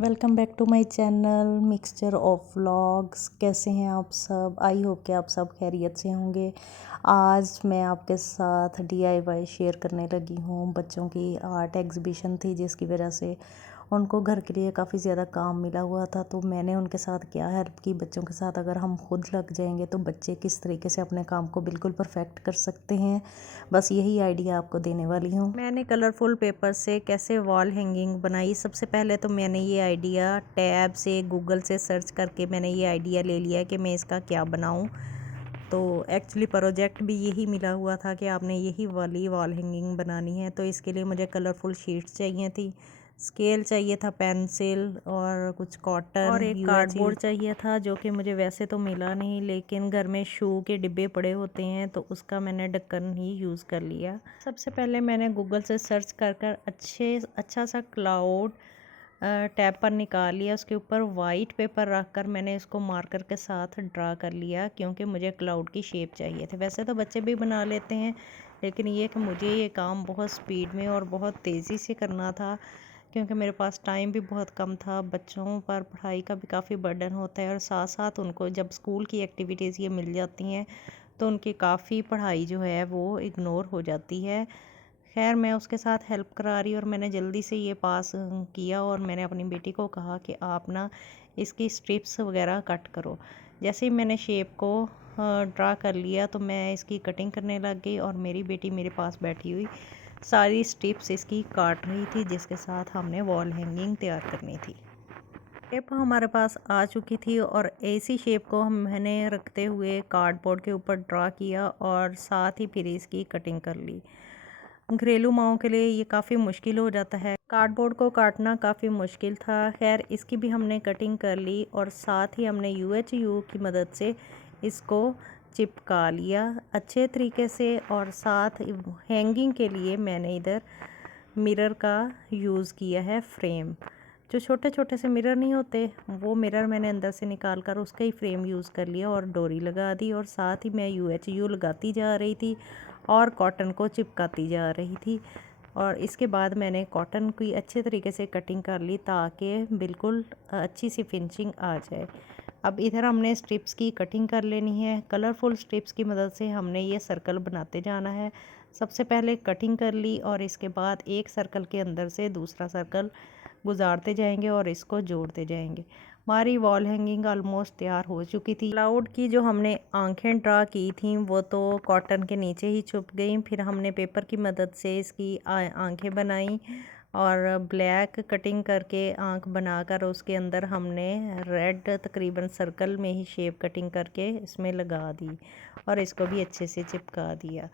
Welcome back to my channel mixture of vlogs. कैसे हैं आप सब? आई होप कि आप सब खैरियत से होंगे। आज मैं आपके साथ DIY शेयर करने लगी हूँ। बच्चों की आर्ट एग्जीबिशन थी जिसकी वजह से उनको घर के लिए काफ़ी ज़्यादा काम मिला हुआ था, तो मैंने उनके साथ क्या हेल्प की। बच्चों के साथ अगर हम खुद लग जाएंगे तो बच्चे किस तरीके से अपने काम को बिल्कुल परफेक्ट कर सकते हैं, बस यही आइडिया आपको देने वाली हूँ। मैंने कलरफुल पेपर से कैसे वॉल हैंगिंग बनाई। सबसे पहले तो मैंने ये आइडिया टैब से गूगल से सर्च करके मैंने ये आइडिया ले लिया कि मैं इसका क्या बनाऊँ। तो एक्चुअली प्रोजेक्ट भी यही मिला हुआ था कि आपने यही वाली वॉल हैंगिंग बनानी है। तो इसके लिए मुझे कलरफुल शीट्स चाहिए थी, स्केल चाहिए था, पेंसिल और कुछ कॉटन और एक कार्डबोर्ड चाहिए था, जो कि मुझे वैसे तो मिला नहीं, लेकिन घर में शू के डिब्बे पड़े होते हैं तो उसका मैंने ढक्कन ही यूज़ कर लिया। सबसे पहले मैंने गूगल से सर्च कर अच्छा सा क्लाउड टैब पर निकाल लिया। उसके ऊपर वाइट पेपर रख कर मैंने इसको मार्कर के साथ ड्रा कर लिया, क्योंकि मुझे क्लाउड की शेप चाहिए थे। वैसे तो बच्चे भी बना लेते हैं, लेकिन ये कि मुझे ये काम बहुत स्पीड में और बहुत तेज़ी से करना था, क्योंकि मेरे पास टाइम भी बहुत कम था। बच्चों पर पढ़ाई का भी काफ़ी बर्डन होता है और साथ साथ उनको जब स्कूल की एक्टिविटीज़ ये मिल जाती हैं तो उनकी काफ़ी पढ़ाई जो है वो इग्नोर हो जाती है। खैर, मैं उसके साथ हेल्प करा रही और मैंने जल्दी से ये पास किया और मैंने अपनी बेटी को कहा कि आप ना इसकी स्ट्रिप्स वगैरह कट करो। जैसे ही मैंने शेप को ड्रा कर लिया तो मैं इसकी कटिंग करने लग गई और मेरी बेटी मेरे पास बैठी हुई सारी स्ट्रिप्स इसकी काट रही थी, जिसके साथ हमने वॉल हैंगिंग तैयार करनी थी। शेप हमारे पास आ चुकी थी और ऐसी शेप को मैंने रखते हुए कार्डबोर्ड के ऊपर ड्रा किया और साथ ही फिर इसकी कटिंग कर ली। घरेलू माओं के लिए ये काफ़ी मुश्किल हो जाता है, कार्डबोर्ड को काटना काफ़ी मुश्किल था। खैर, इसकी भी हमने कटिंग कर ली और साथ ही हमने UHU की मदद से इसको चिपका लिया अच्छे तरीके से। और साथ हैंगिंग के लिए मैंने इधर मिरर का यूज़ किया है, फ्रेम। जो छोटे छोटे से मिरर नहीं होते, वो मिरर मैंने अंदर से निकाल कर उसका ही फ्रेम यूज़ कर लिया और डोरी लगा दी। और साथ ही मैं UHU लगाती जा रही थी और कॉटन को चिपकाती जा रही थी। और इसके बाद मैंने कॉटन की अच्छे तरीके से कटिंग कर ली ताकि बिल्कुल अच्छी सी फिनिशिंग आ जाए। अब इधर हमने स्ट्रिप्स की कटिंग कर लेनी है। कलरफुल स्ट्रिप्स की मदद से हमने ये सर्कल बनाते जाना है। सबसे पहले कटिंग कर ली और इसके बाद एक सर्कल के अंदर से दूसरा सर्कल गुजारते जाएंगे और इसको जोड़ते जाएंगे। हमारी वॉल हैंगिंग ऑलमोस्ट तैयार हो चुकी थी। क्लाउड की जो हमने आंखें ड्रा की थी वो तो कॉटन के नीचे ही छुप गई। फिर हमने पेपर की मदद से इसकी आंखें बनाई और ब्लैक कटिंग करके आंख बनाकर उसके अंदर हमने रेड तकरीबन सर्कल में ही शेप कटिंग करके इसमें लगा दी और इसको भी अच्छे से चिपका दिया।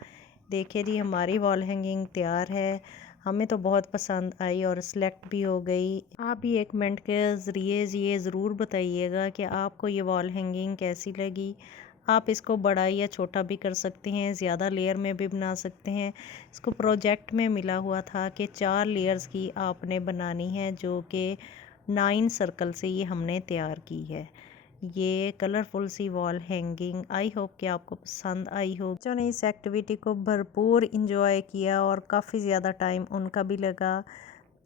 देखिए जी, हमारी वॉल हैंगिंग तैयार है। हमें तो बहुत पसंद आई और सिलेक्ट भी हो गई। आप भी एक कमेंट के ज़रिए ये ज़रूर बताइएगा कि आपको ये वॉल हैंगिंग कैसी लगी। आप इसको बड़ा या छोटा भी कर सकते हैं, ज़्यादा लेयर में भी बना सकते हैं। इसको प्रोजेक्ट में मिला हुआ था कि 4 लेयर्स की आपने बनानी है, जो कि 9 सर्कल से ये हमने तैयार की है। ये कलरफुल सी वॉल हैंगिंग आई होप कि आपको पसंद आई हो। बच्चों ने इस एक्टिविटी को भरपूर इंजॉय किया और काफ़ी ज़्यादा टाइम उनका भी लगा।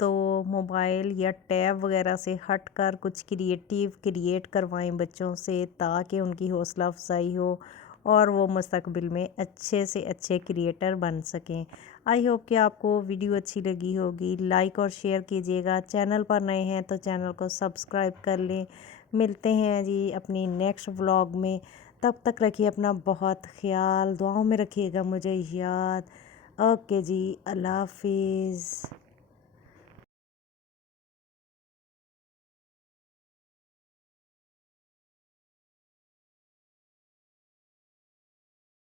तो मोबाइल या टैब वगैरह से हट कर कुछ क्रिएटिव क्रिएट करवाएं बच्चों से, ताकि उनकी हौसला अफजाई हो और वो मुस्तकबिल में अच्छे से अच्छे क्रिएटर बन सकें। आई होप कि आपको वीडियो अच्छी लगी होगी। लाइक और शेयर कीजिएगा। चैनल पर नए हैं तो चैनल को सब्सक्राइब कर लें। मिलते हैं जी अपनी नेक्स्ट व्लॉग में। तब तक रखिए अपना बहुत ख्याल, दुआओं में रखिएगा मुझे याद। ओके जी, अल्लाह हाफिज़।